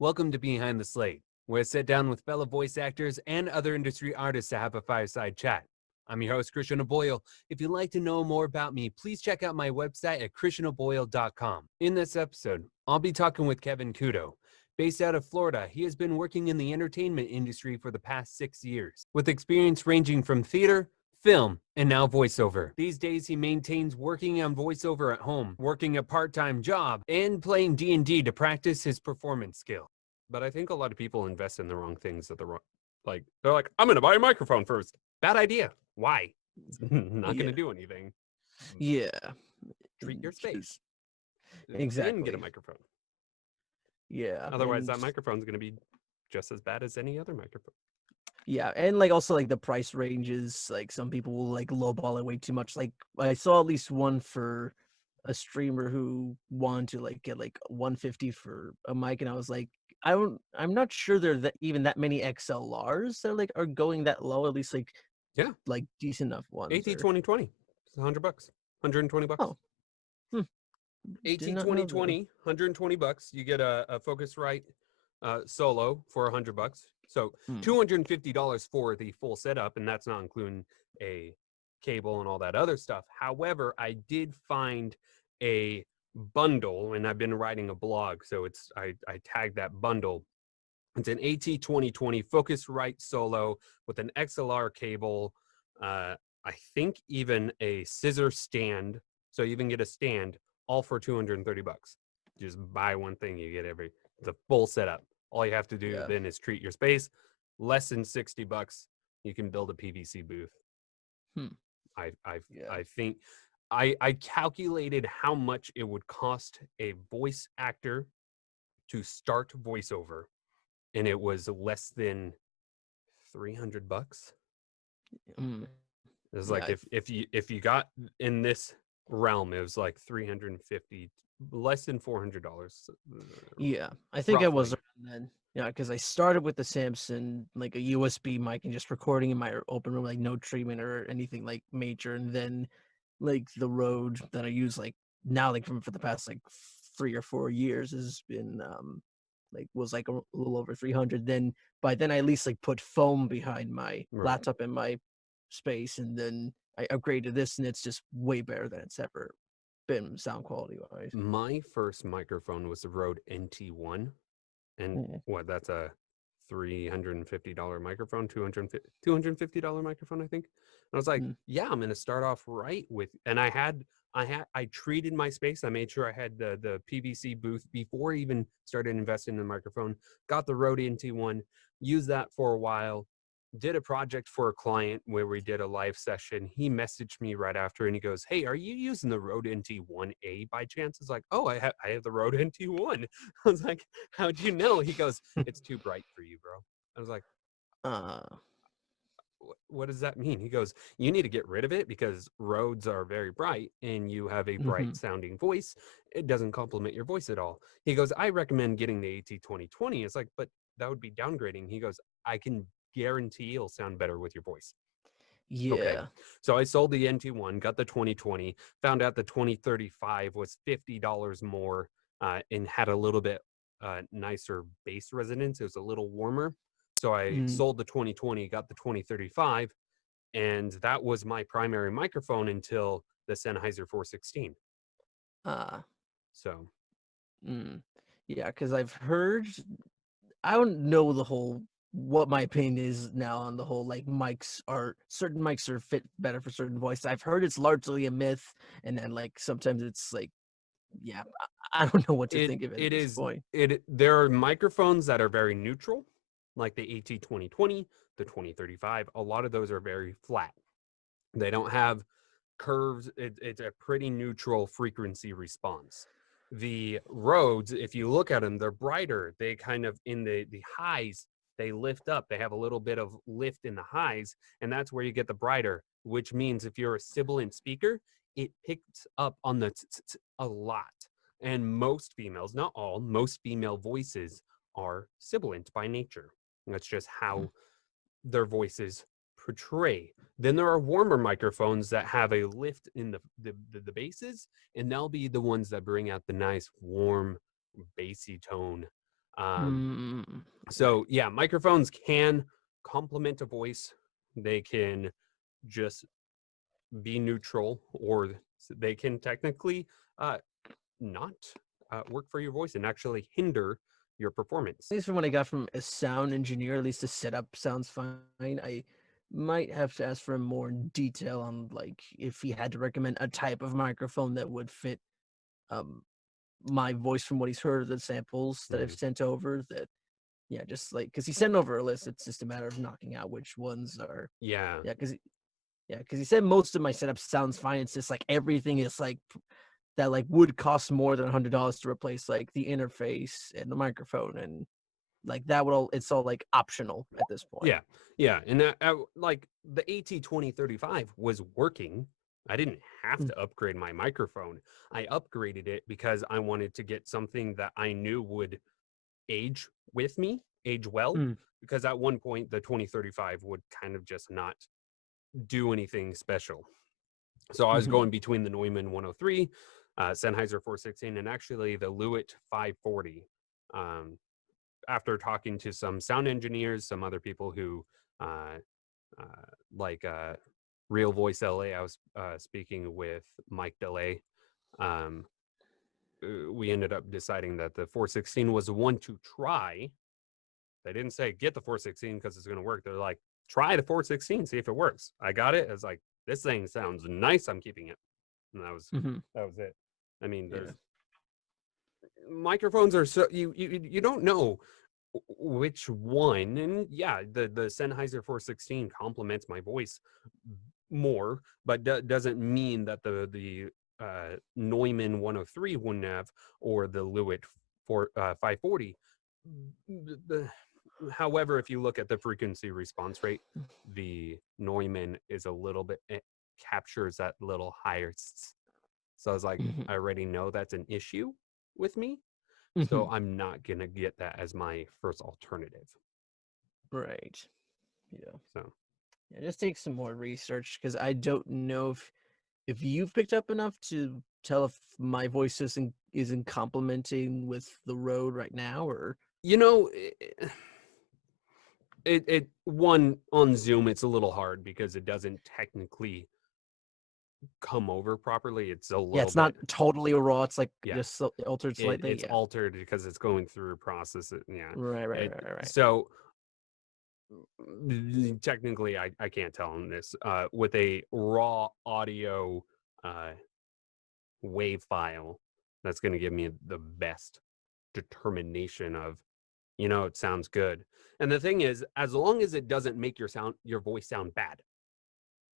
Welcome to Behind the Slate, where I sit down with fellow voice actors and other industry artists to have a fireside chat. I'm your host, Christian O'Boyle. If you'd like to know more about me, please check out my website at christianoboyle.com. In this episode, I'll be talking with Kevin Couto. Based out of Florida, he has been working in the entertainment industry for the past 6 years, with experience ranging from theater, film, and now voiceover. These days, he maintains working on voiceover at home, working a part-time job, and playing D&D to practice his performance skill. But I think a lot of people invest in the wrong things at the wrong, they're like, I'm going to buy a microphone first. Bad idea. Why? It's not going to do anything. Yeah. Treat your space. Exactly. Then get a microphone. Yeah. Otherwise, that microphone's going to be just as bad as any other microphone. Yeah, and also the price ranges, like some people will lowball it way too much. Like I saw at least one for a streamer who wanted to get 150 for a mic, and I was like, I'm not sure there are even that many XLRs that are going that low. At least yeah, decent enough ones. AT 2020, it's $100, $120. Oh, AT 2020, $120. You get a Focusrite Solo for $100. So $250 for the full setup, and that's not including a cable and all that other stuff. However, I did find a bundle, and I've been writing a blog, so I tagged that bundle. It's an AT 2020 Focusrite Solo with an XLR cable, I think even a scissor stand, so you even get a stand, all for $230. Just buy one thing, you get the full setup. All you have to do then is treat your space. Less than $60, you can build a PVC booth. I think I calculated how much it would cost a voice actor to start voiceover, and it was less than $300. It was like if you got in this realm, it was like $350, less than $400. Yeah, I think I was around then. Yeah, because I started with the Samson, like a USB mic, and just recording in my open room, no treatment or anything major, and then the Rode that I use now, for the past 3 or 4 years has been was a little over 300. Then by then I at least put foam behind my laptop in my space, and then I upgraded this, and it's just way better than it's ever been sound quality wise. My first microphone was the Rode NT1, and that's a $350 microphone, $250 microphone, I think. And I was like, yeah, I'm gonna start off right with, and I treated my space. I made sure I had the PVC booth before I even started investing in the microphone. Got the Rode NT1, used that for a while. Did a project for a client where we did a live session. He messaged me right after and he goes, "Hey, are you using the Rode NT1A by chance?" I was like, "Oh, I have the Rode NT1." I was like, "How'd you know?" He goes, "It's too bright for you, bro." I was like, what does that mean? He goes, "You need to get rid of it because Rhodes are very bright and you have a bright sounding voice. It doesn't complement your voice at all." He goes, "I recommend getting the AT 2020. It's like, but that would be downgrading. He goes, "I can guarantee it'll sound better with your voice." Yeah. Okay. So I sold the NT1, got the 2020, found out the 2035 was $50 more and had a little bit nicer bass resonance. It was a little warmer. So I sold the 2020, got the 2035, and that was my primary microphone until the Sennheiser 416. So. Yeah, because I've heard, I don't know what my opinion is now on the whole, certain mics are fit better for certain voices. I've heard it's largely a myth, and then sometimes it's yeah, I don't know what to think of it at this point. There are microphones that are very neutral, like the AT 2020, the 2035. A lot of those are very flat. They don't have curves. It's a pretty neutral frequency response. The Rhodes, if you look at them, they're brighter. They kind of, in the highs, they lift up. They have a little bit of lift in the highs, and that's where you get the brighter, which means if you're a sibilant speaker, it picks up on the a lot. And most females, not all, most female voices are sibilant by nature. That's just how their voices portray. Then there are warmer microphones that have a lift in the basses, and they'll be the ones that bring out the nice warm bassy tone. Mm, So yeah, microphones can complement a voice. They can just be neutral, or they can technically uh, not work for your voice and actually hinder your performance. At least from what I got from a sound engineer, at least the setup sounds fine. I might have to ask for more detail on like if he had to recommend a type of microphone that would fit um my voice from what he's heard of the samples that I've Mm, sent over. That yeah, just like because he sent over a list, it's just a matter of knocking out which ones are yeah, yeah, because he said most of my setup sounds fine. It's just like everything is like that like would cost more than $100 to replace like the interface and the microphone and like that would all it's all like optional at this point. yeah, yeah. And like the AT2035 was working. I didn't have Mm, to upgrade my microphone. I upgraded it because I wanted to get something that I knew would age with me, age well. mm, Because at one point, the 2035 would kind of just not do anything special. So I was mhm, going between the Neumann 103, Sennheiser 416, and actually the Lewitt 540. Um, After talking to some sound engineers, some other people who uh, uh, like Real Voice LA, I was speaking with Mike DeLay. Um, we ended up deciding that the 416 was the one to try. They didn't say get the 416 because it's going to work. They're like, try the 416, see if it works. I got it. It's like, this thing sounds nice. I'm keeping it. And mhm, that was it. I mean, yeah. there's microphones are so you don't know which one. And yeah, the Sennheiser 416 complements my voice more, but doesn't mean that the Neumann 103 wouldn't have, or the Lewitt 540. The, however, if you look at the frequency response rate, the Neumann is a little bit, it captures that little higher. So I was like, Mhm, I already know that's an issue with me. So mhm, I'm not going to get that as my first alternative. right. Yeah. So, Yeah, just take some more research because I don't know if you've picked up enough to tell if my voice isn't complementing with the road right now or you know, it one on Zoom, it's a little hard because it doesn't technically come over properly. It's a yeah, little it's not bit, totally raw. It's like yeah, just altered slightly. it's Yeah. altered because it's going through a process. Yeah. Right. Right. Right. Right. Right. So technically, I can't tell on this. With a raw audio uh, wave file, that's going to give me the best determination of, it sounds good. And the thing is, as long as it doesn't make your voice sound bad,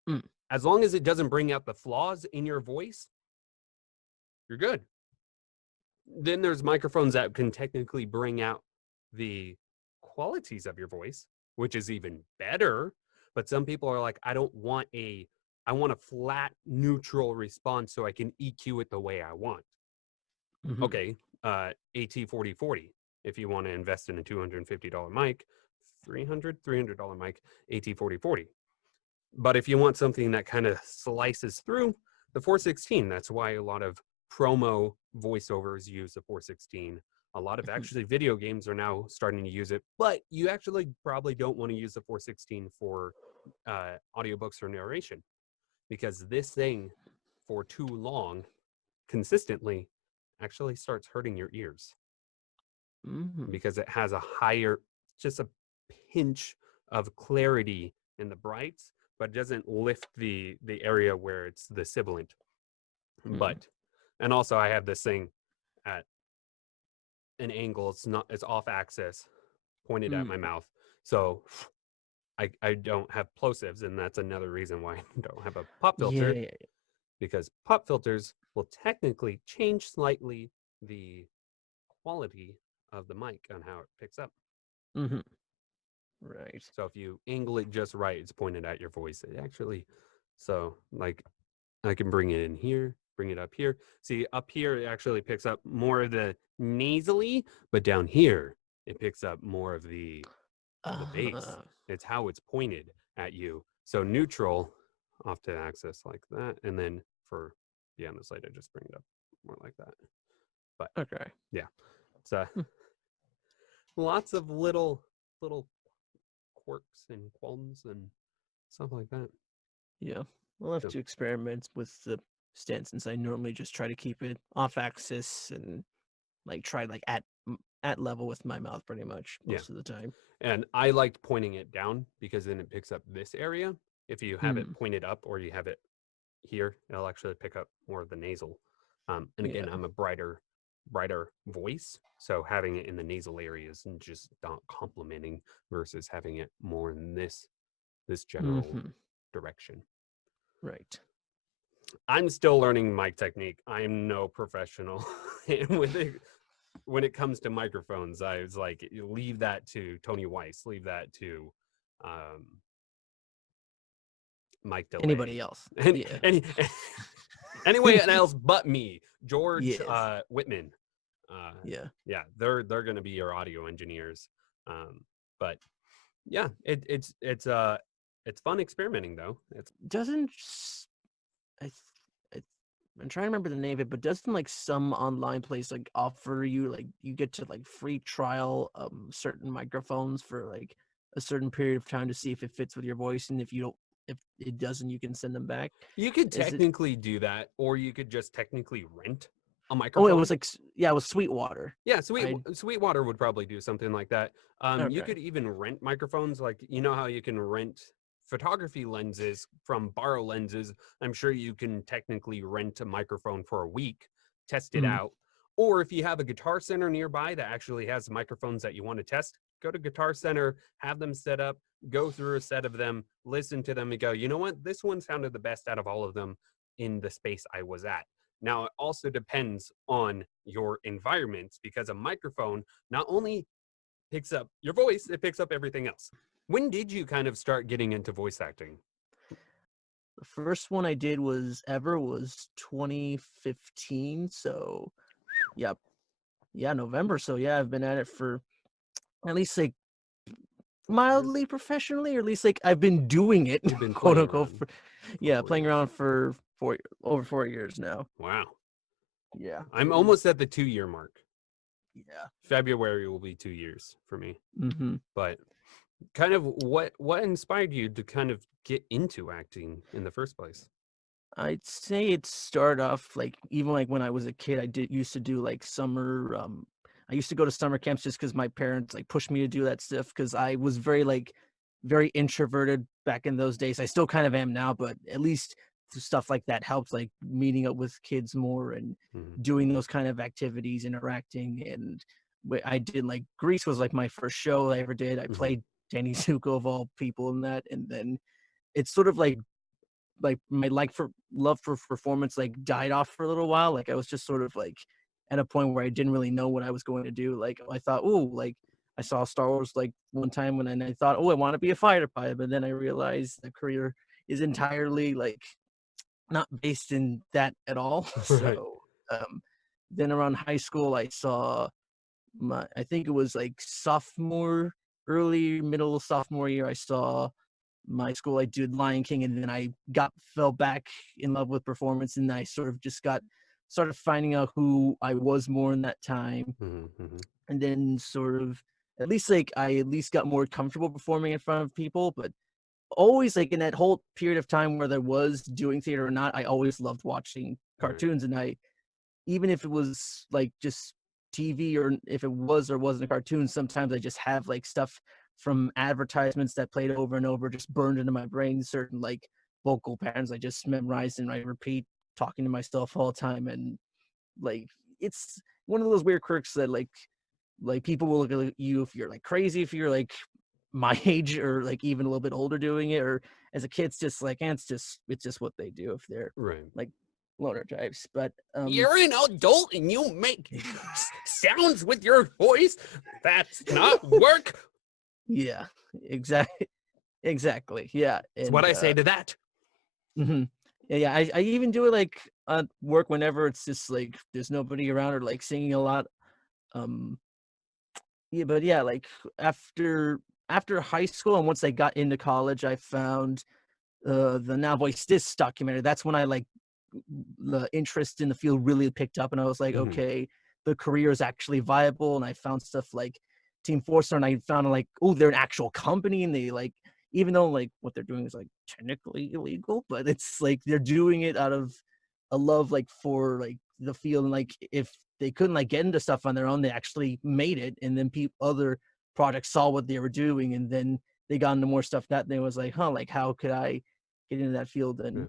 Mm, as long as it doesn't bring out the flaws in your voice, you're good. Then there's microphones that can technically bring out the qualities of your voice, which is even better. But some people are like, I want a flat neutral response so I can EQ it the way I want. mhm, Okay, AT4040. If you want to invest in a $250 mic, $300 mic, AT4040. But if you want something that kind of slices through, the 416, that's why a lot of promo voiceovers use the 416. A lot of mhm, actually video games are now starting to use it, but you actually probably don't want to use the 416 for audiobooks or narration, because this thing for too long consistently actually starts hurting your ears mhm, because it has a higher, just a pinch of clarity in the brights, but it doesn't lift the area where it's the sibilant. mhm, But and also I have this thing at an angle. It's off axis, pointed at my mm. mouth. So I don't have plosives, and that's another reason why I don't have a pop Yeah, filter, yeah, because pop filters will technically change slightly the quality of the mic on how it picks up. yeah. Mhm, right. So if you angle it just right, it's pointed at your voice. It actually, so like I can bring it in here, bring it up here. See, up here it actually picks up more of the nasally, but down here it picks up more of the bass. Uh, It's how it's pointed at you. So neutral off to access like that, and then for Beyond the Slate, I just bring it up more like that. But okay. yeah, it's lots of little quirks and qualms and stuff like that. Yeah, I'll have to experiment with the stand since I normally just try to keep it off axis and like try like at level with my mouth pretty much most of the time. And I liked pointing it down because then it picks up this area. If you have it pointed up or you have it here, it'll actually pick up more of the nasal. And again, I'm a brighter voice, so having it in the nasal areas and just not complementing versus having it more in this general direction. Right. I'm still learning mic technique. I'm no professional. And when it comes to microphones, I was like, leave that to Tony Weiss, leave that to Mike DeLay. Anybody else? Anyone else but me, George Whitman. Yeah, they're going to be your audio engineers. But yeah, it's fun experimenting though. I'm trying to remember the name of it, but doesn't like some online place like offer you like you get to like free trial certain microphones for like a certain period of time to see if it fits with your voice, and if it doesn't, you can send them back. You could technically do that, or you could just technically rent a microphone. Oh, it was like it was Sweetwater. Yeah, Sweetwater would probably do something like that. You could even rent microphones, like you know how you can rent photography lenses from Borrow Lenses. I'm sure you can technically rent a microphone for a week, test it out. Or if you have a Guitar Center nearby that actually has microphones that you want to test, go to Guitar Center, have them set up, go through a set of them, listen to them and go, you know what? This one sounded the best out of all of them in the space I was at. Now, it also depends on your environment because a microphone not only picks up your voice, it picks up everything else. When did you kind of start getting into voice acting? The first one I did was 2015. So, November. So, I've been at it for at least like mildly professionally, or at least like I've been doing it, quote unquote. Playing around for over 4 years now. Wow. Yeah. I'm almost at the 2-year mark. Yeah. February will be 2 years for me. Mm-hmm. But kind of what inspired you to kind of get into acting in the first place? I'd say it started off like even like when I was a kid, I used to do like summer. I used to go to summer camps just because my parents like pushed me to do that stuff because I was very introverted back in those days. I still kind of am now, but at least stuff like that helps, like meeting up with kids more and doing those kind of activities, interacting. And I did like Grease was like my first show I ever did. I played Danny Zuko of all people in that, and then it's sort of like my love for performance like died off for a little while. Like I was just sort of like at a point where I didn't really know what I was going to do. Like I thought, oh, like I saw Star Wars like one time when I thought, oh, I want to be a fighter pilot, but then I realized the career is entirely like not based in that at all. So then around high school, I saw I think it was like middle sophomore year, I saw my school. I did Lion King, and then I fell back in love with performance, and I sort of just started finding out who I was more in that time, and then sort of at least got more comfortable performing in front of people. But always like in that whole period of time where there was doing theater or not, I always loved watching cartoons, and even if it was like just TV or if it was or wasn't a cartoon, sometimes I just have like stuff from advertisements that played over and over just burned into my brain, certain like vocal patterns I just memorized and I repeat talking to myself all the time. And like it's one of those weird quirks that like people will look at you if you're like crazy, if you're like my age or like even a little bit older doing it, or as a kid it's just like it's just what they do if they're like loner types. But you're an adult and you make sounds with your voice. That's not work. Yeah, exactly. Yeah, that's what I say to that. Yeah, I even do it like at work whenever it's just like there's nobody around or like singing a lot. But yeah, like after high school and once I got into college, I found the Now Voice This documentary. That's when I like the interest in the field really picked up, and I was like, okay, the career is actually viable. And I found stuff like Team Forster, and I found like, oh, they're an actual company, and they like, even though like what they're doing is like technically illegal, but it's like they're doing it out of a love like for like the field, and like if they couldn't like get into stuff on their own, they actually made it, and then other projects saw what they were doing, and then they got into more stuff that they was like, huh, like how could I get into that field? Yeah. And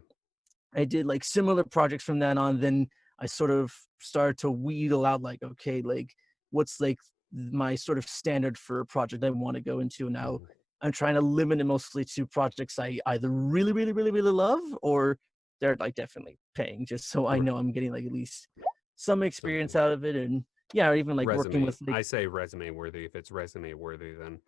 I did like similar projects from then on. Then I sort of started to wheedle out like, okay, like what's like my sort of standard for a project I want to go into now. Mhm. I'm trying to limit it mostly to projects I either really, really, really, really love, or they're like definitely paying, just so I know Right. I'm getting like at least some experience Something. out of it. And yeah, or even like working Resume. with like, I say resume worthy. If it's resume worthy, then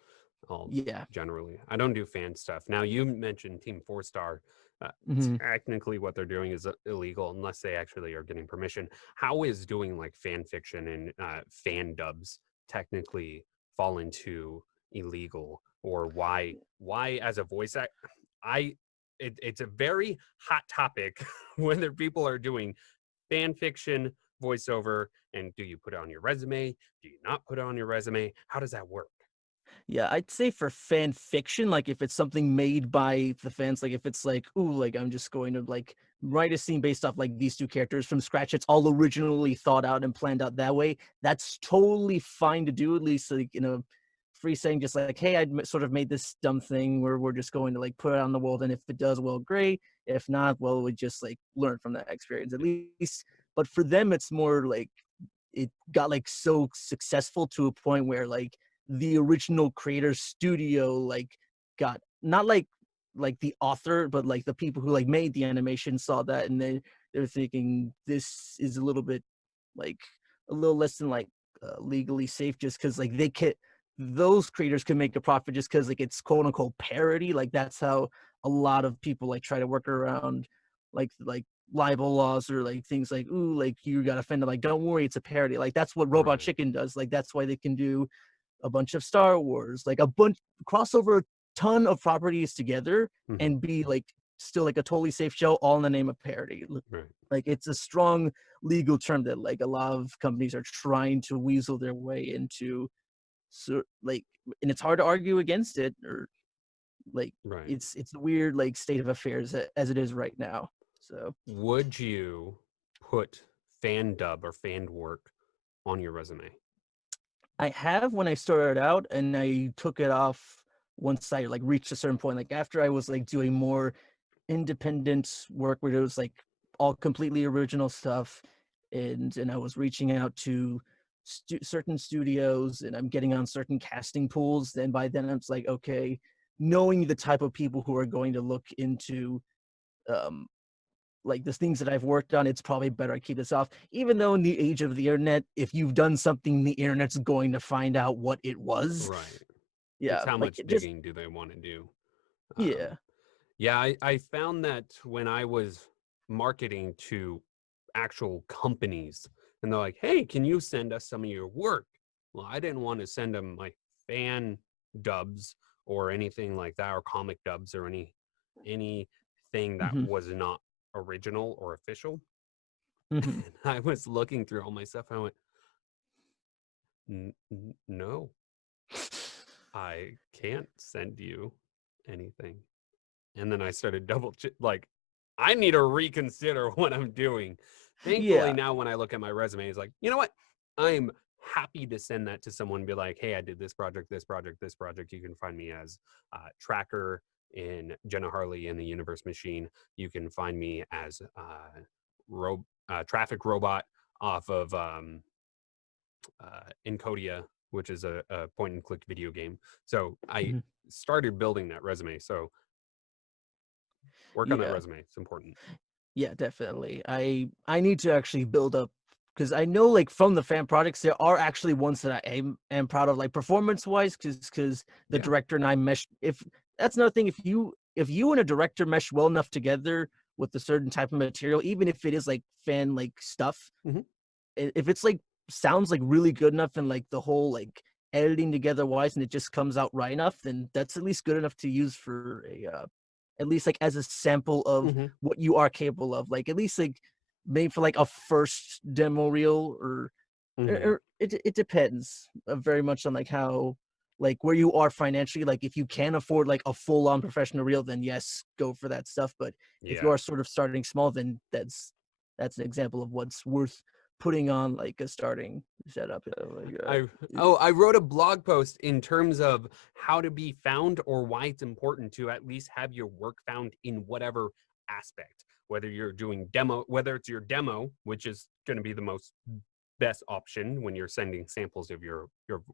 I'll yeah. generally. I don't do fan stuff. Now you mentioned Team Four Star. Uh, Hmm. Technically, what they're doing is illegal unless they actually are getting permission. How is doing like fan fiction and fan dubs technically fall into illegal, or why? Why as a voice act? I. It's a very hot topic whether people are doing fan fiction voiceover, and do you put it on your resume, do you not put it on your resume, how does that work? Yeah, I'd say for fan fiction, like if it's something made by the fans, like if it's like, ooh, like I'm just going to like write a scene based off like these two characters from scratch, it's all originally thought out and planned out that way. That's totally fine to do, at least like in a free setting, just like, hey, sort of made this dumb thing where we're just going to like put it on the world, and if it does, well, great. If not, well, we just like learn from that experience at least. But for them, it's more like it got like so successful to a point where like the original creator studio like got not like the author, but like the people who like made the animation saw that, and they're thinking this is a little bit like a little less than like legally safe, just because like they can those creators can make a profit just because like it's quote unquote parody. Like that's how a lot of people like try to work around like libel laws, or like things like, ooh, like you got offended, like don't worry, it's a parody. Like that's what Robot Right. Chicken does. Like that's why they can do a bunch of Star Wars, like a bunch crossover a ton of properties together Hmm. and be like still like a totally safe show, all in the name of parody. Right. Like it's a strong legal term that like a lot of companies are trying to weasel their way into. So like, and it's hard to argue against it, or like Right. it's a weird like state of affairs as it is right now. So Would you put fan dub or fan work on your resume? I have when I started out, and I took it off once I like reached a certain point. Like after I was like doing more independent work where it was like all completely original stuff, and I was reaching out to certain studios, and I'm getting on certain casting pools. Then by then it's like, okay, knowing the type of people who are going to look into um like the things that I've worked on, it's probably better I keep this off. Even though in the age of the internet, if you've done something, the internet's going to find out what it was. Right. It's Yeah, how like much it just digging do they want to do? Um, yeah. yeah, I found that when I was marketing to actual companies, and they're like, hey, can you send us some of your work? Well, I didn't want to send them like fan dubs or anything like that, or comic dubs, or anything that Hmm. was not original or official. Hmm. And I was looking through all my stuff. And I went, no, I can't send you anything. And then I started like, I need to reconsider what I'm doing. Thankfully, Yeah. now when I look at my resume, it's like, you know what? I'm happy to send that to someone and be like, hey, I did this project, this project, this project. You can find me as Tracker in Jenna Harley and the Universe Machine. You can find me as Traffic Robot off of Encodia, which is a point and click video game. So I Hmm. started building that resume. So work on that Yeah. resume. It's important. Yeah, definitely. I need to actually build up, because I know like from the fan projects there are actually ones that I am proud of, like performance wise, because the Yeah. director and I mesh. If that's another thing, if you and a director mesh well enough together with a certain type of material, even if it is like fan like stuff, Mhm. if it's like sounds like really good enough, and like the whole like editing together wise, and it just comes out right enough, then that's at least good enough to use for a at least like as a sample of Mhm. what you are capable of, like at least like maybe for like a first demo reel, or Hmm. It depends very much on like how like where you are financially. Like if you can afford like a full on professional reel, then yes, go for that stuff. But if you Yeah. are sort of starting small, then that's an example of what's worth putting on like a starting setup. I wrote a blog post in terms of how to be found or why it's important to at least have your work found in whatever aspect. Whether you're doing demo, whether it's your demo, which is going to be the most best option when you're sending samples of your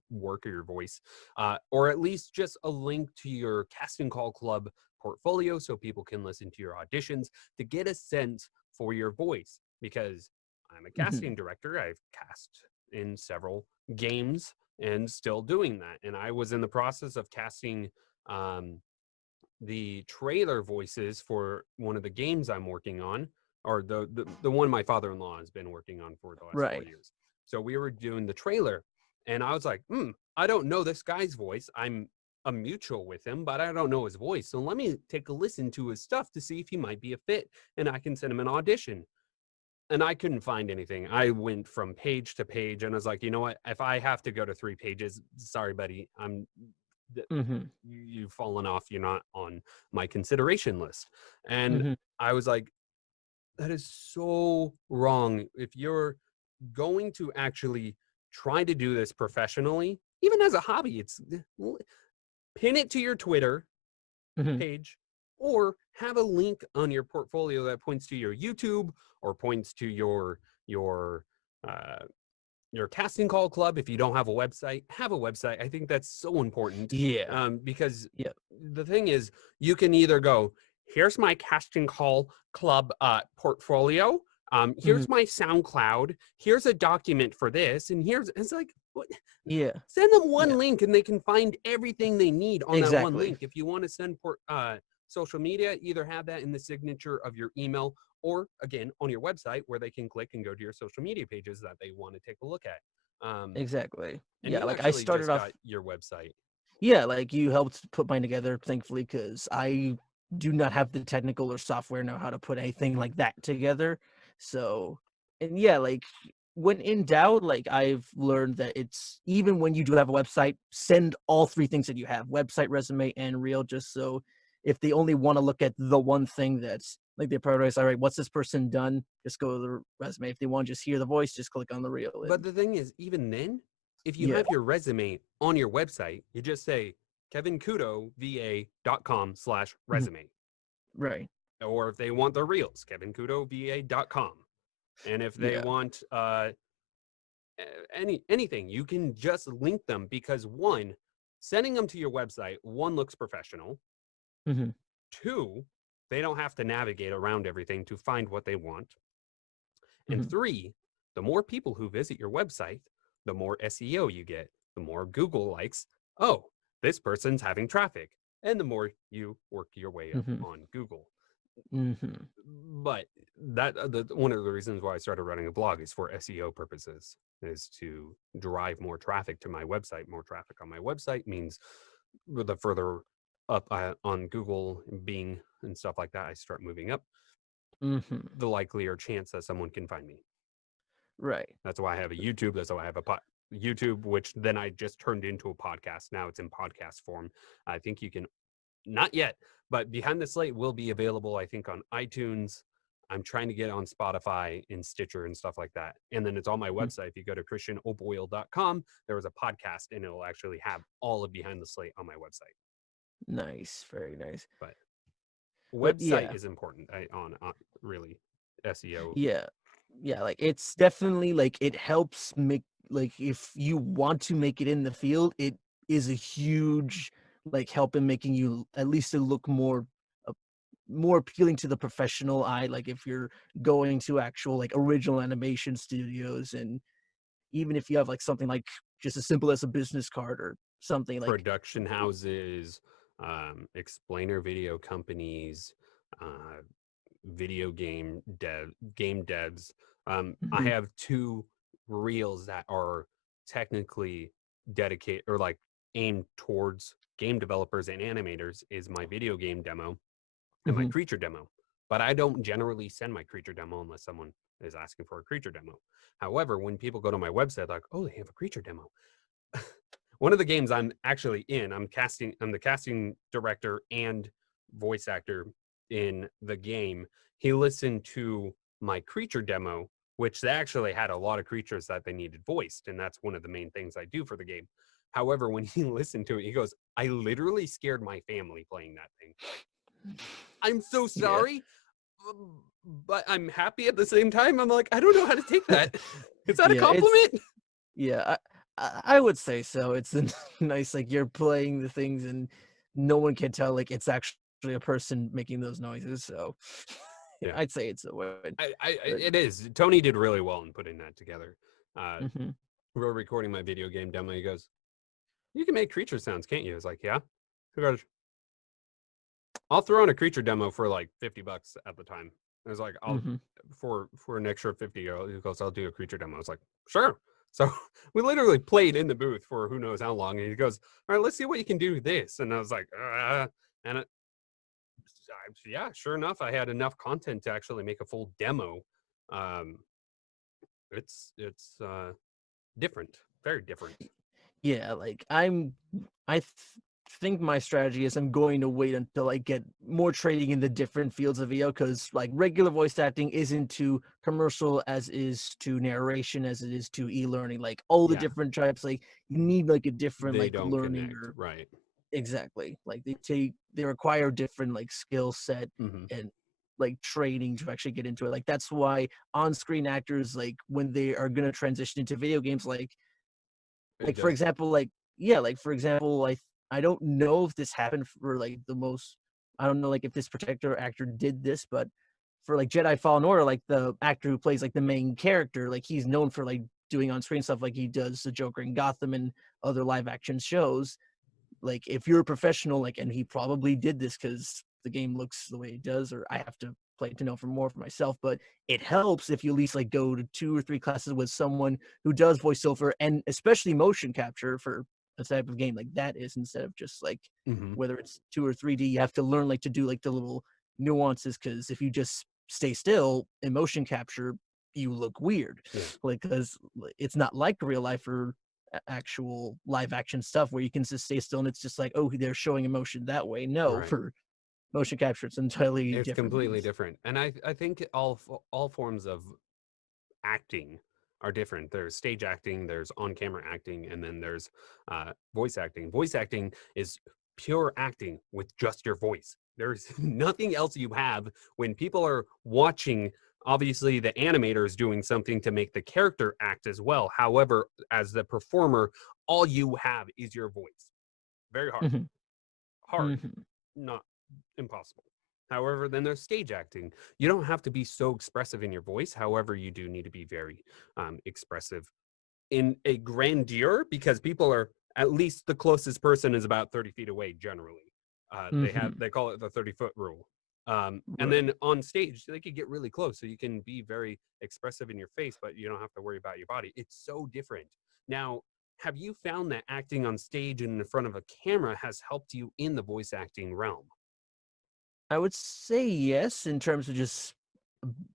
work or your voice, or at least just a link to your casting call club portfolio so people can listen to your auditions to get a sense for your voice. Because I'm a Mhm. casting director, I've cast in several games and still doing that. And I was in the process of casting um, the trailer voices for one of the games I'm working on, or the one my father-in-law has been working on for the last four Right. years. So we were doing the trailer, and I was like, I don't know this guy's voice. I'm a mutual with him, but I don't know his voice. So let me take a listen to his stuff to see if he might be a fit, and I can send him an audition. And I couldn't find anything. I went from page to page and I was like, you know what? If I have to go to 3 pages, sorry, buddy, Mhm. you've fallen off. You're not on my consideration list. And Mhm. I was like, that is so wrong. If you're going to actually try to do this professionally, even as a hobby, pin it to your Twitter Mhm. page or have a link on your portfolio that points to your YouTube or points to your uh, your casting call club. If you don't have a website, have a website. I think that's so important, Yeah. because Yep. the thing is, you can either go, here's my casting call club portfolio. Mhm. Here's my SoundCloud. Here's a document for this, and it's like, what? Yeah. Send them one Yeah. link, and they can find everything they need on that one Exactly. link. If you want to send social media, either have that in the signature of your email or again on your website where they can click and go to your social media pages that they want to take a look at. Exactly. And Yeah, you like I actually started just got off your website. yeah, like you helped put mine together, thankfully, because I do not have the technical or software know how to put anything like that together. So, and yeah, like when in doubt, like I've learned that it's even when you do have a website, send all three things that you have: website, resume, and reel, just so if they only want to look at the one thing that's like they prioritize, all right, what's this person done? Just go to the resume. If they want to just hear the voice, just click on the reel. But And the thing is, even then, if you yeah, have your resume on your website, you just say mhm, kevincutova.com/resume. right, Or if they want the reels, kevincutova.com. And if they yeah, want anything, you can just link them because one, sending them to your website, one, looks professional. hmm Two, they don't have to navigate around everything to find what they want. And hmm three, the more people who visit your website, the more SEO you get, the more Google likes, oh, this person's having traffic. And the more you work your way up hmm on Google. hmm But one of the reasons why I started running a blog is for SEO purposes, is to drive more traffic to my website. More traffic on my website means the further up on Google and Bing and stuff like that I start moving up, hmm the likelier chance that someone can find me. Right. That's why I have a YouTube. That's why I have a YouTube, which then I just turned into a podcast. Now it's in podcast form. I think you can, not yet, but Behind the Slate will be available, I think, on iTunes. I'm trying to get on Spotify and Stitcher and stuff like that. And then it's on my Mhm. website. If you go to christianoboyle.com, there was a podcast and it'll actually have all of Behind the Slate on my website. Nice, very nice. But But website yeah, is important on really SEO. yeah, yeah, like it's definitely like it helps make like if you want to make it in the field, it is a huge like help in making you at least to look uh, more appealing to the professional eye. Like if you're going to actual like original animation studios, and even if you have like something like just as simple as a business card or something like Production houses, explainer video companies, uh, game devs. I Mhm, have two reels that are technically dedicated or like aimed towards game developers and animators. Is my video game demo and my mhm, creature demo. But I don't generally send my creature demo unless someone is asking for a creature demo. However, when people go to my website, like, oh, they have a creature demo. One of the games I'm actually in, I'm the casting director and voice actor in the game. He listened to my creature demo, which they actually had a lot of creatures that they needed voiced, and that's one of the main things I do for the game. However, when he listened to it, he goes, I literally scared my family playing that thing. I'm so Yeah. sorry, but I'm happy at the same time. I'm like, I don't know how to take that. Is that a Yeah, it's compliment? yeah, I would say so. It's a nice like you're playing the things and no one can tell like it's actually a person making those noises. So Yeah. I'd say it's a win. But It is. Tony did really well in putting that together. mhm, We were recording my video game demo. He goes, "You can make creature sounds, can't you?" I was like, "Yeah." He goes, "I'll throw in a creature demo for like $50 at the time." I was like, "I'll mhm. for an extra 50." He goes, "I'll do a creature demo." I was like, "Sure." So we literally played in the booth for who knows how long. And he goes, "All right, let's see what you can do with this." And I was like, and yeah, sure enough, I had enough content to actually make a full demo. Um, it's different, very different. Yeah, like think my strategy is I'm going to wait until I get more training in the different fields of VO because like regular voice acting isn't to commercial as is to narration as it is to e-learning. Like all the Yeah, different types, like you need like a different they like don't learning connect, or right? exactly. Like they require different like skill set Hmm. and like training to actually get into it. Like that's why on-screen actors like when they are gonna transition into video games It for does. example, like yeah, like for example, I don't know if this happened for like the most I don't know like if this particular actor did this, but for like Jedi Fallen Order, like the actor who plays like the main character, like he's known for like doing on screen stuff like he does the Joker in Gotham and other live action shows. Like if you're a professional, like and he probably did this because the game looks the way it does, or I have to play to know for more for myself, but it helps if you at least like go to 2 or 3 classes with someone who does voiceover and especially motion capture for a type of game like that is instead of just like Hmm. whether it's 2 or 3D, you have to learn like to do like the little nuances because if you just stay still in motion capture, you look weird. Yeah, Like because it's not like real life or actual live action stuff where you can just stay still and it's just like, oh, they're showing emotion that way. No, right. for motion capture, it's an entirely It's different completely beast. different, and I think all forms of acting are different. There's stage acting, there's on camera acting, and then there's voice acting. Voice acting is pure acting with just your voice. There's nothing else you have when people are watching. Obviously, the animator is doing something to make the character act as well. However, as the performer, all you have is your voice. Very hard. Mhm, Hard, mhm. not impossible. However, then there's stage acting. You don't have to be so expressive in your voice. However, you do need to be very expressive in a grandeur because people are at least the closest person is about 30 feet away generally. Mhm. They call it the 30-foot rule. And Right. then on stage, they could get really close. So you can be very expressive in your face, but you don't have to worry about your body. It's so different. Now, have you found that acting on stage and in front of a camera has helped you in the voice acting realm? I would say yes in terms of just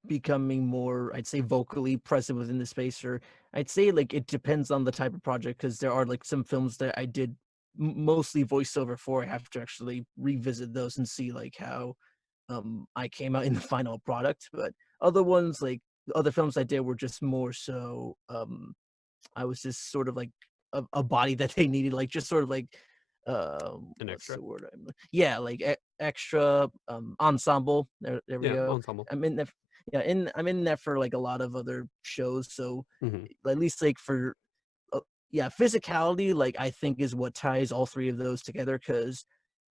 becoming more, I'd say, vocally present within the space, or I'd say like it depends on the type of project because there are like some films that I did mostly voiceover for. I have to actually revisit those and see like how I came out in the final product. But other ones, like the other films I did, were just more so I was just sort of like a body that they needed, like just sort of like An what's extra? the word? Yeah, like extra ensemble. There we Yeah, go. ensemble. I'm in that. Yeah, I'm in that for like a lot of other shows. So Hmm. at least like for yeah, physicality, like I think is what ties all three of those together. Because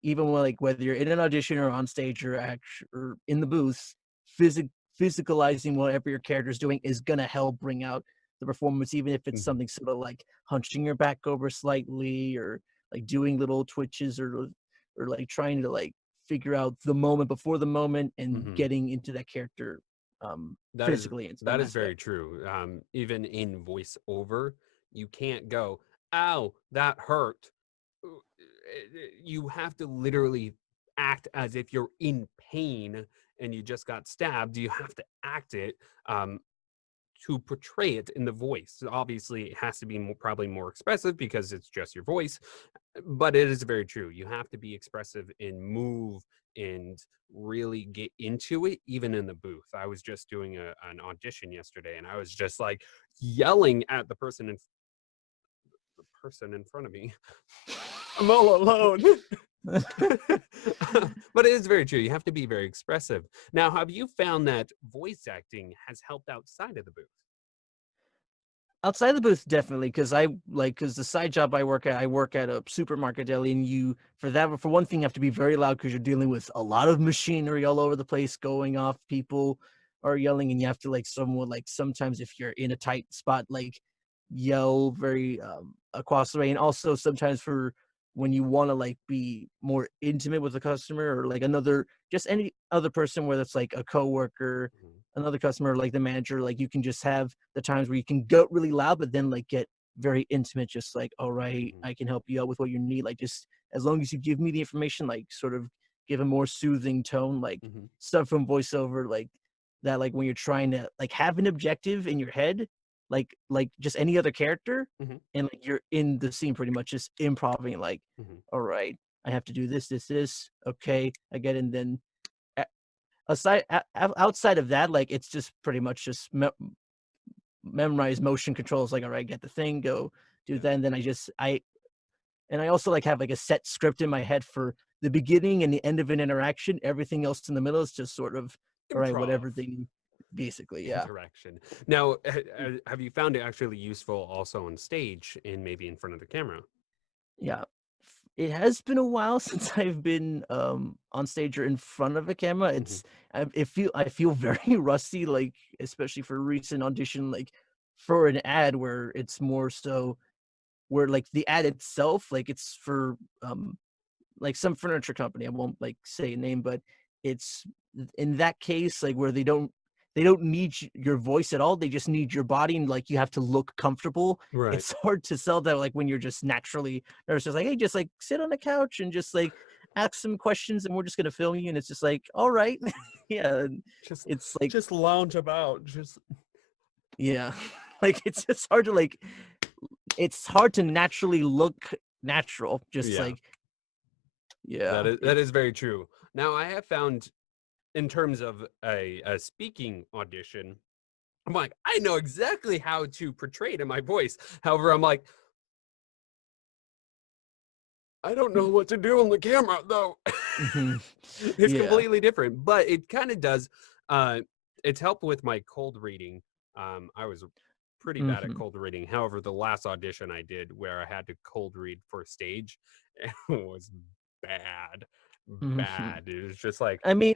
even when, like whether you're in an audition or on stage or or in the booth, physicalizing whatever your character is doing is gonna help bring out the performance, even if it's Hmm. something sort of like hunching your back over slightly or like doing little twitches or like trying to like figure out the moment before the moment and Hmm. getting into that character That is physically in some that is aspect. very true. Even in voiceover, you can't go, "Ow, that hurt." You have to literally act as if you're in pain and you just got stabbed. You have to act it. to portray it in the voice. Obviously, it has to be probably more expressive because it's just your voice, but it is very true. You have to be expressive and move and really get into it, even in the booth. I was just doing an audition yesterday, and I was just like yelling at the person in front of me. I'm all alone. But it is very true. You have to be very expressive. Now, have you found that voice acting has helped outside of the booth? Outside the booth, definitely, because the side job I work at a supermarket deli, and for one thing, you have to be very loud because you're dealing with a lot of machinery all over the place going off. People are yelling, and you have to sometimes if you're in a tight spot, yell very across the way. And also sometimes for when you want to be more intimate with a customer or just any other person, whether it's like a coworker, another customer, like the manager, you can just have the times where you can go really loud, but then get very intimate, just all right, I can help you out with what you need. Just as long as you give me the information, sort of give a more soothing tone, stuff from voiceover, that, when you're trying to have an objective in your head, like just any other character, and you're in the scene pretty much just improving, all right, I have to do this. Okay, I get it. And then outside of that, it's just pretty much just memorize motion controls. All right, get the thing, go do that. And then I also have a set script in my head for the beginning and the end of an interaction. Everything else in the middle is just sort of all right, whatever they basically, yeah. Interaction. Now, have you found it actually useful also on stage and maybe in front of the camera? Yeah. It has been a while since I've been on stage or in front of a camera. I feel very rusty, especially for a recent audition, for an ad where it's more so where the ad itself, it's for some furniture company. I won't say a name, but it's in that case where they don't need your voice at all. They just need your body, and you have to look comfortable. Right. It's hard to sell that when you're just naturally nervous. Just hey, just sit on the couch and just ask some questions, and we're just gonna film you. And it's just all right, yeah. It's just lounge about, yeah, it's hard to it's hard to naturally look natural. Just yeah. Yeah, that is very true. Now, I have found in terms of a speaking audition, I'm like, I know exactly how to portray it in my voice. However, I'm like, I don't know what to do on the camera, though. It's completely different, but it kind of does. It's helped with my cold reading. I was pretty bad at cold reading. However, the last audition I did where I had to cold read for stage, it was bad. It was just like, I mean,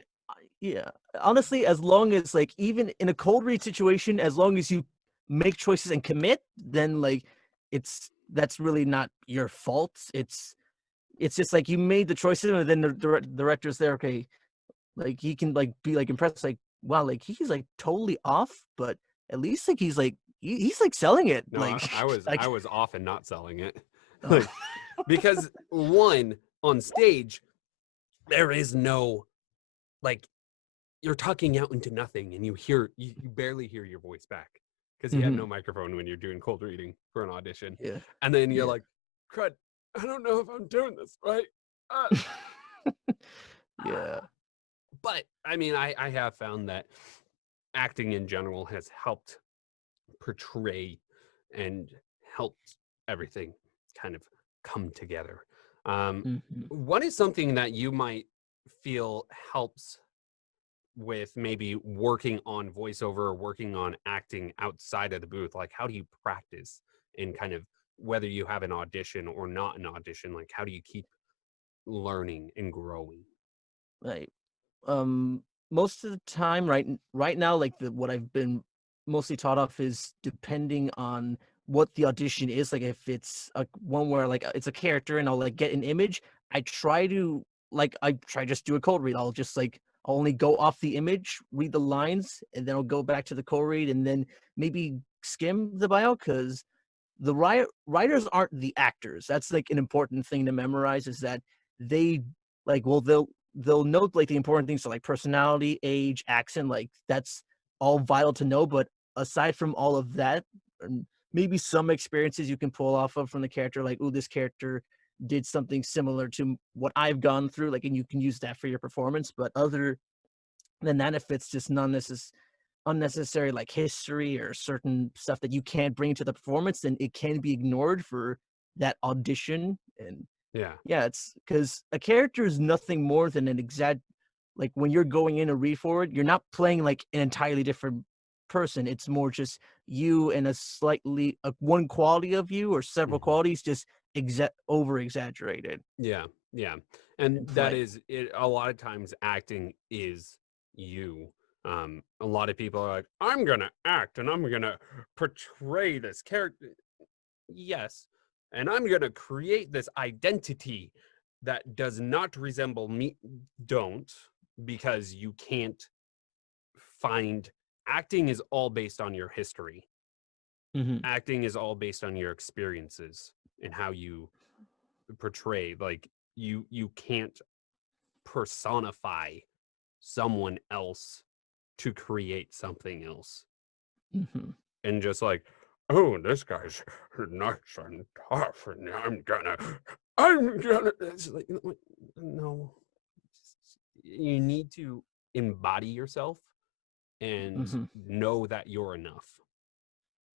yeah. Honestly, as long as even in a cold read situation, as long as you make choices and commit, then that's really not your fault. It's just you made the choices, and then the director's there. Okay, he can be impressed. Wow, he's totally off, but at least he's he's selling it. no, I was off and not selling it. Oh. Because one, on stage, there is no you're talking out into nothing, and you barely hear your voice back because you have no microphone when you're doing cold reading for an audition. Yeah. And then you're like, crud, I don't know if I'm doing this right. Yeah. But I mean, I have found that acting in general has helped portray and helped everything kind of come together. What is something that you might feel helps with maybe working on voiceover or working on acting outside of the booth? How do you practice in kind of whether you have an audition or not an audition? How do you keep learning and growing? Right. Most of the time, right now, what I've been mostly taught off is depending on what the audition is. If it's one where it's a character and I'll get an image, I try to just do a cold read. I'll just I'll only go off the image, read the lines, and then I'll go back to the cold read, and then maybe skim the bio, because the writers aren't the actors. That's an important thing to memorize, is that they they'll note the important things, so personality, age, accent, that's all vital to know, but aside from all of that, maybe some experiences you can pull off of from the character, like, oh, this character did something similar to what I've gone through, like, and you can use that for your performance. But other than that, if it's just unnecessary like history or certain stuff that you can't bring to the performance, then it can be ignored for that audition. And Yeah. yeah, it's because a character is nothing more than an exact, like when you're going in a read forward, you're not playing like an entirely different person. It's more just you and a slightly one quality of you or several Mhm. qualities just over exaggerated Yeah. Yeah. And and that play. is it. A lot of times acting is you. A lot of people are like, I'm going to act and I'm going to portray this character. Yes. And I'm going to create this identity that does not resemble me. Don't, because you can't find acting is all based on your history. Hmm. Acting is all based on your experiences and how you portray. Like you can't personify someone else to create something else. Hmm. And just like, oh, this guy's nice and tough, and I'm gonna. It's like, no, you need to embody yourself and Hmm. know that you're enough.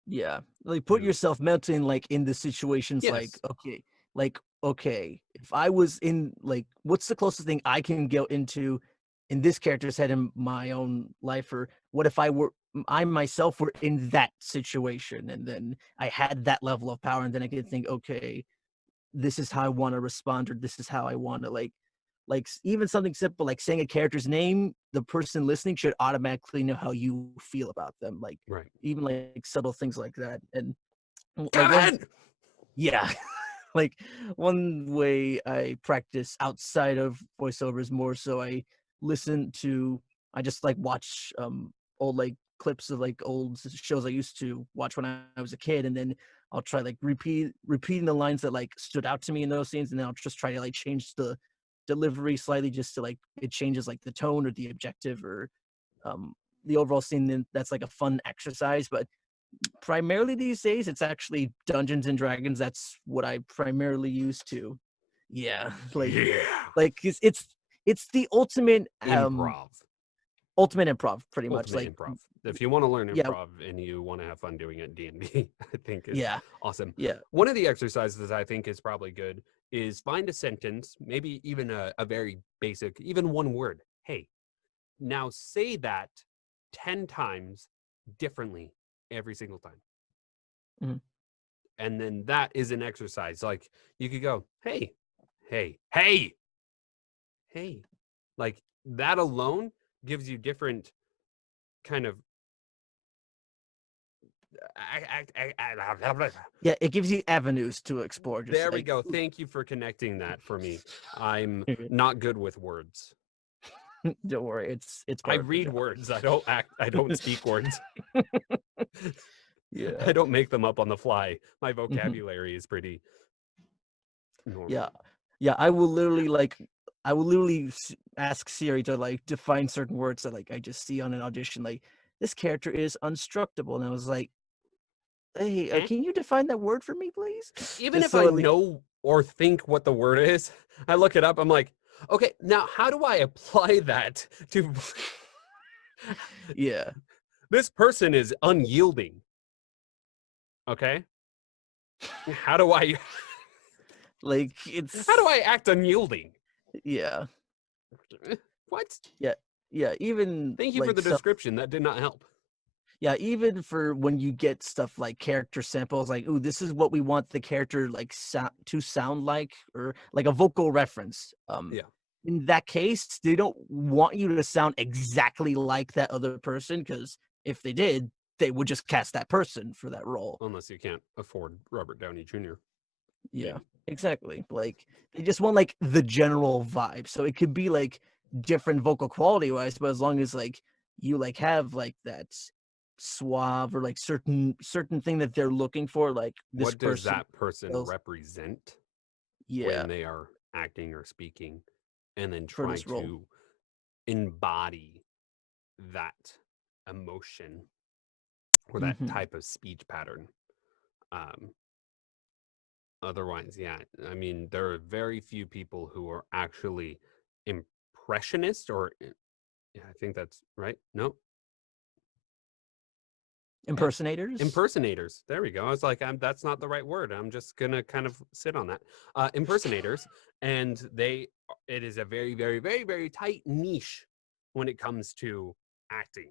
Yeah, like put And yourself mentally in, like in the situations, yes, like okay, if I was in, like, what's the closest thing I can go into in this character's head in my own life, or what if I myself were in that situation, and then I had that level of power, and then I could think, okay, this is how I want to respond, or this is how I want to even something simple like saying a character's name, the person listening should automatically know how you feel about them, like right. even like subtle things like that. And like one, Kevin. yeah, like one way I practice outside of voiceovers more so I just like watch old like clips of like old shows I used to watch when I was a kid, and then I'll try like repeating the lines that like stood out to me in those scenes, and then I'll just try to like change the delivery slightly just to like it changes like the tone or the objective or um the overall scene. Then that's like a fun exercise. But primarily these days, it's actually Dungeons and Dragons. That's what I primarily use to. Yeah, Yeah. it's the Improv. ultimate improv, pretty much. Ultimate Like, improv. If you want to learn yeah, improv and you want to have fun doing it, D&D, I think is yeah, awesome. yeah. One of the exercises I think is probably good is find a sentence, maybe even a very basic, even one word. Hey, now say that 10 times differently every single time. Mhm, And then that is an exercise. Like you could go, hey, hey, hey, hey. Like that alone gives you different kind of yeah. It gives you avenues to explore. Just there we like, go. Thank you for connecting that for me. I'm "Ooh, not good with words. don't worry, it's I part of the read job." words. I don't act. I don't speak words. Yeah. I don't make them up on the fly. My Mhm. vocabulary is pretty Yeah. normal. Yeah, I will literally ask Siri to like define certain words that like I just see on an audition. Like, this character is unstructable, and I was like, "Hey, Eh? can you define that word for me, please?" Even Just if I so like, know or think what the word is, I look it up. I'm like, okay, now how do I apply that to yeah, this person is unyielding? Okay, how do I like how do it's I act unyielding? yeah, What? yeah, yeah. Even Thank you for like the stuff, description. That did not help. yeah, even for when you get stuff like character samples, like, "Ooh, this is what we want the character like to sound like," or like a vocal reference. Yeah, In that case, they don't want you to sound exactly like that other person, because if they did, they would just cast that person for that role. unless you can't afford Robert Downey Jr. Yeah, Maybe. exactly. Like, they just want like the general vibe. So it could be like different vocal quality wise, but as long as like you like have like that suave or like certain thing that they're looking for, like this What does person that person feels, represent yeah, when they are acting or speaking, and then for try this role. to embody that emotion or that type of speech pattern. Um, Otherwise, yeah, I mean, there are very few people who are actually impressionist, or yeah, I think that's right. No, yeah, Impersonators. impersonators. There we go. I was like, that's not the right word. I'm just gonna kind of sit on that. Impersonators, and it is a very, very, very, very tight niche when it comes to acting.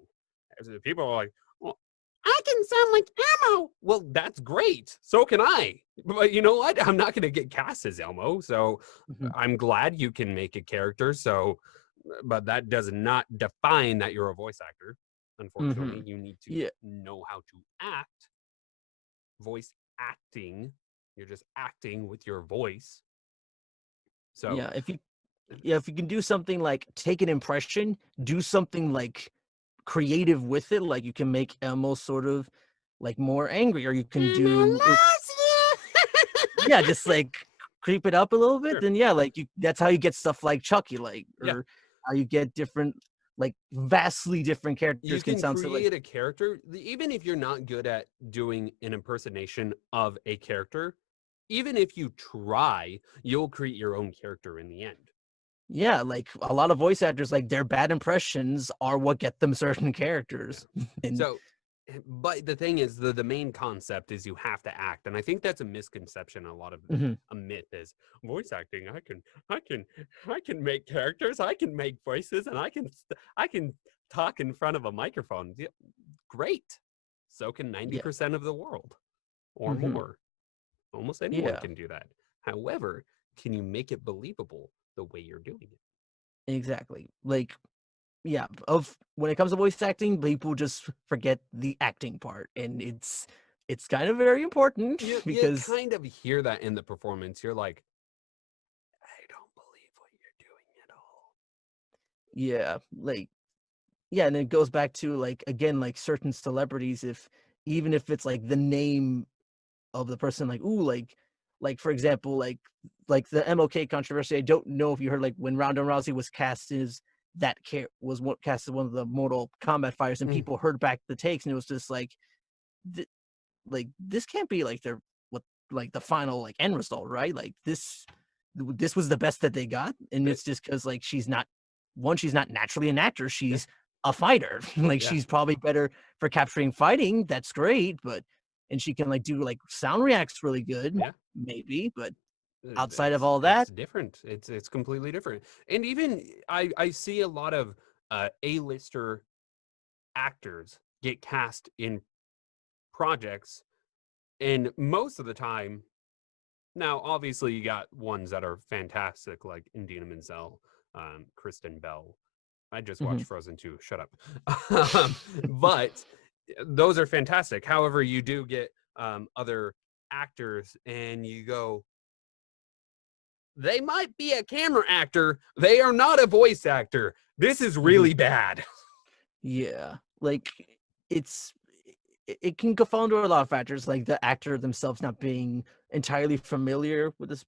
People are like, well, I can sound like Elmo. Well, that's great. So can I. But you know what? I'm not gonna get cast as Elmo. So Mhm. I'm glad you can make a character. So, but that does not define that you're a voice actor. Unfortunately, Mhm. you need to Yeah. know how to act. Voice acting, you're just acting with your voice. So, Yeah. If you can do something like take an impression, do something like creative with it, like you can make Elmo sort of like more angry, or you can Emma do loves yeah, you. just like creep it up a little bit, Sure. then yeah, like you that's how you get stuff like Chucky, like Yeah. or how you get different like vastly different You characters can can sound so like create a character, even if you're not good at doing an impersonation of a character, even if you try, you'll create your own character in the end. yeah, like a lot of voice actors, like their bad impressions are what get them certain Yeah. characters. And So, but the thing is, the main concept is you have to act, and I think that's a misconception. A lot of mhm, a myth is voice acting. I can, I can make characters. I can make voices, and I can talk in front of a microphone. Yeah, great. So can yeah, 90% of the world or mhm, more. Almost anyone yeah, can do that. However, can you make it believable the way you're doing it? exactly. Like yeah, of when it comes to voice acting, people just forget the acting part, and it's kind of very important You because kind of hear that in the performance. You're like, I don't believe what you're doing at all. yeah, like yeah, and it goes back to like again, like certain celebrities, if even if it's like the name of the person, like ooh, like for example, like the MLK controversy. I don't know if you heard like when Ronda Rousey was cast as was what cast as one of the Mortal Kombat fighters, and Mm, people heard back the takes, and it was just like this can't be like their what like the final like end result, right? Like this was the best that they got, and right. it's just because like she's not naturally an actor, Yeah. she's a fighter. Like Yeah. she's probably better for capturing fighting. That's great, but and she can like do like sound reacts really good, Yeah. maybe, but outside of It's all that, different. It's completely different. And even I see a lot of A-lister actors get cast in projects, and most of the time, now obviously you got ones that are fantastic like Indina Menzel, Kristen Bell. I just watched mhm, Frozen 2. Shut up. But those are fantastic. However, you do get other actors, and you go, they might be a camera actor. They are not a voice actor. This is mhm. really bad. Yeah, like it's it can go fall into a lot of factors, like the actor themselves not being entirely familiar with this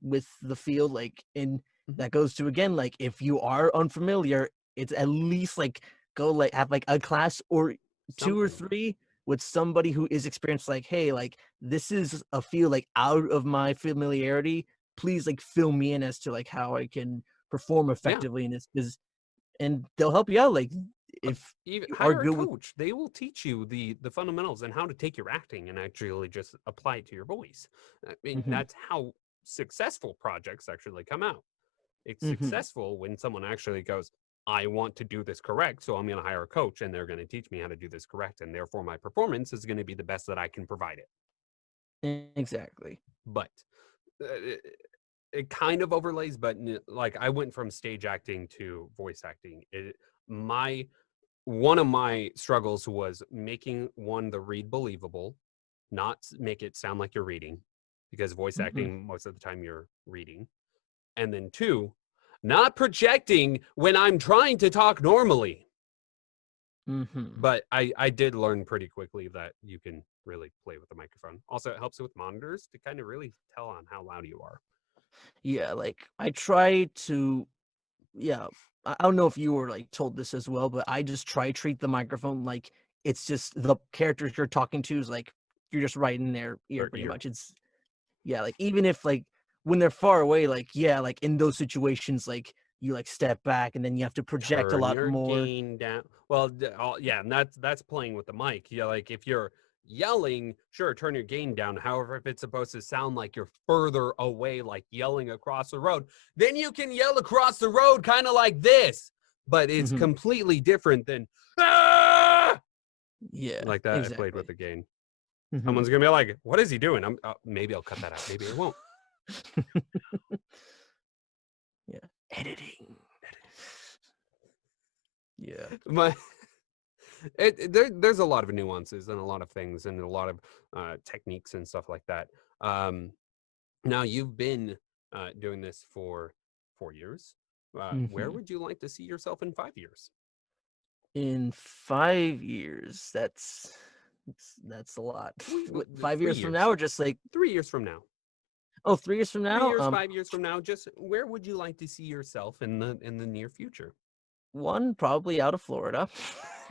with the field, like and Mhm. that goes to again, like if you are unfamiliar, it's at least like go like have like a class or two or Something. three with somebody who is experienced, like, hey, like this is a field like out of my familiarity. Please like fill me in as to like how I can perform Yeah. effectively in this because and they'll help you out, like, if Even you are hire a good with coach. They will teach you the fundamentals and how to take your acting and actually just apply it to your voice. I mean, mhm, that's how successful projects actually come out. It's mhm, successful when someone actually goes, I want to do this correct, so I'm going to hire a coach and they're going to teach me how to do this correct, and therefore my performance is going to be the best that I can provide it. exactly. But it, it kind of overlays, but like I went from stage acting to voice acting. My one of my struggles was making one the read believable, not make it sound like you're reading, because voice Mhm, acting most of the time you're reading. And then two, not projecting when I'm trying to talk normally. mhm. But I did learn pretty quickly that you can really play with the microphone. Also, it helps with monitors to kind of really tell on how loud you are. Yeah, like, I try to yeah, I don't know if you were, like, told this as well, but I just try treat the microphone like it's just the characters you're talking to is like you're just right in their ear pretty much. It's like even if like when they're far away, like like in those situations, like you like step back and then you have to project a lot more. Gain down. Well, and that's playing with the mic. Yeah, like if you're yelling, sure, turn your gain down. However, if it's supposed to sound like you're further away, like yelling across the road, then you can yell across the road kind of like this. But it's completely different than like that. Exactly. I played with the gain. Someone's gonna be like, "What is he doing?" Maybe I'll cut that out. Maybe I won't. Editing. Yeah. There's a lot of nuances and a lot of things and a lot of techniques and stuff like that. Now you've been doing this for 4 years. Where would you like to see yourself in 5 years? In 5 years, that's a lot. 5 years from now, or just like 3 years from now? Oh, 3 years from now. 3 years, 5 years from now. Just where would you like to see yourself in the near future? One, probably out of Florida.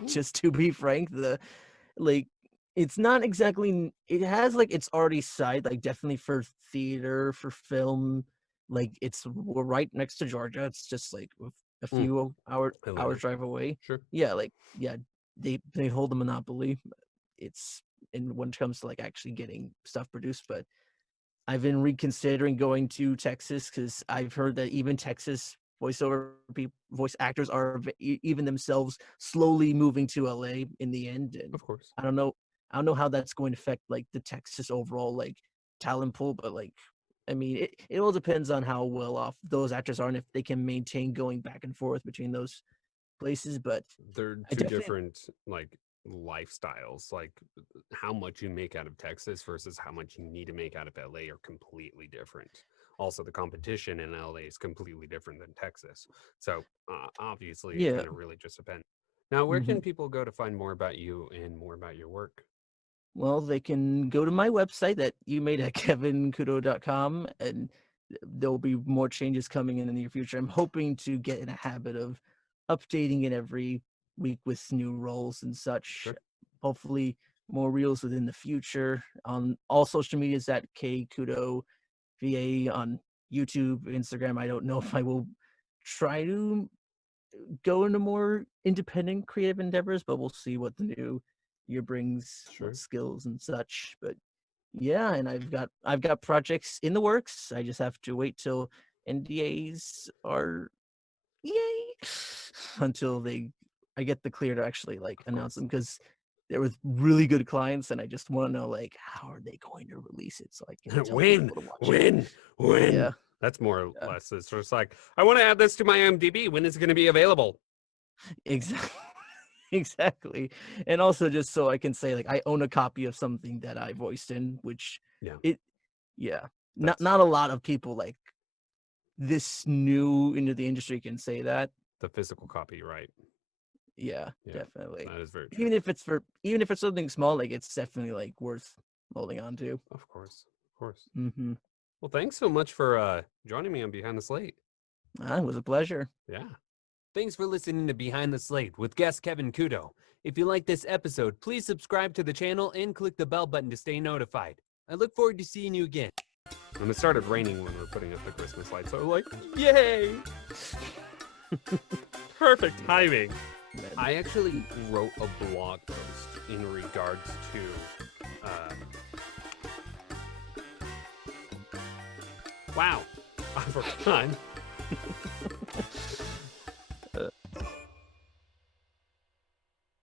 Just to be frank, like it's not exactly. It has like it's already side like definitely for theater, for film. Like we're right next to Georgia. It's just like a few hours drive away. Sure. Yeah, like they hold the monopoly. It's when it comes to like actually getting stuff produced, but I've been reconsidering going to Texas because I've heard that even Texas voice actors are even themselves slowly moving to LA in the end. And of course, I don't know how that's going to affect like the Texas overall like talent pool, but like I mean it all depends on how well off those actors are and if they can maintain going back and forth between those places. But they're two different like lifestyles. Like how much you make out of Texas versus how much you need to make out of LA are completely different. Also, the competition in LA is completely different than Texas. So obviously, it kind of really just depends. Now, where can people go to find more about you and more about your work? Well, they can go to my website that you made at kevincouto.com, and there'll be more changes coming in the near future. I'm hoping to get in a habit of updating it every week with new roles and such. Sure. Hopefully, more reels within the future. On all social medias at KCouto VA on YouTube, Instagram. I don't know if I will try to go into more independent creative endeavors, but we'll see what the new year brings, what skills and such. But yeah, and I've got projects in the works. I just have to wait till NDAs are until I get the clear to actually like announce them, because there was really good clients and I just want to know like how are they going to release it so I can tell people to watch it. Yeah. That's more or less. It's just like, I want to add this to my IMDb. When is it going to be available? Exactly. Exactly. And also just so I can say like I own a copy of something that I voiced in, which not a lot of people like this new into the industry can say that. The physical copy, right? Yeah, definitely. That is very true. Even if it's something small, like it's definitely like worth holding on to. Of course. Well, thanks so much for joining me on Behind the Slate. It was a pleasure. Yeah. Thanks for listening to Behind the Slate with guest Kevin Couto. If you like this episode, please subscribe to the channel and click the bell button to stay notified. I look forward to seeing you again. And it started raining when we were putting up the Christmas lights, so we're like, yay! Perfect timing. I actually wrote a blog post in regards to wow, I forgot.